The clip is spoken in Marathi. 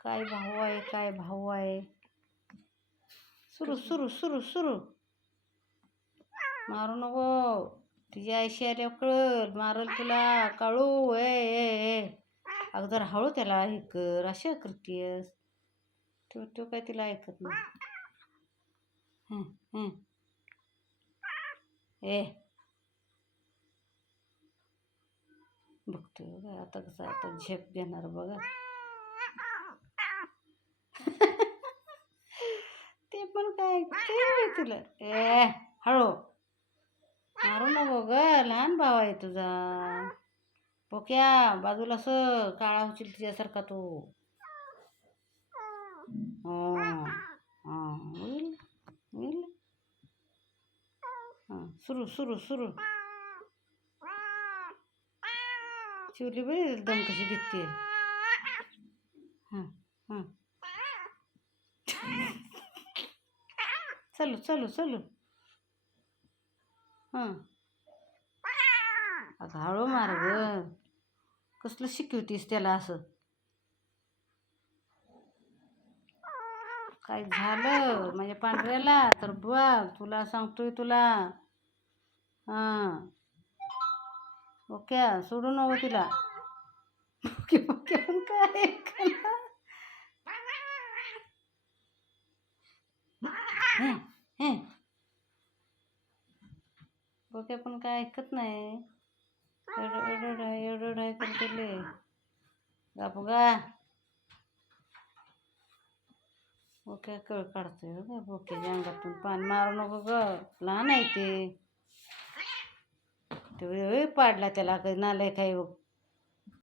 काय भाऊ आहे, काय भाऊ आहे. सुरू सुरू सुरू सुरू. मारू नको. तुझी आयशी आल्यावर कळल, मारल तुला. काळू ए ए ए. अगं जरा हळू त्याला हे कर, अशा करतीयस. तो काय तिला ऐकत नाही. हं, हं. ए बघतोय बघा आता कसं, आता झेप देणार बघा. ते पण काय ऐकते तुला. ए हळू. मारू नको ग, लहान भाव आहे तुझा. पोक्या बाजूला सर, काळा होशील तिच्यासारखा तो. हां हां होईल होईल. हां सुरू सुरू सुरू. शिवली बरी एकदम कशी दिसते. हां हां. चलू चलू चलू. हां आता हळू मार ग. कसलं शिकवतीस त्याला असं. काय झालं म्हणजे पांढऱ्याला तर बघ, तुला सांगतोय तुला. हां ओके सोडू नको तिला. ओके ओके पण काय ऐकणार. हे ओके पण काय ऐकत नाही. एवढं ढाय करते गापू गा. ओके कळ काढतोय ग बोक्याच्या अंगातून पाणी. मारू नको ग, लहान आहे ते. पाडला त्याला काही नालायक आहे बघ.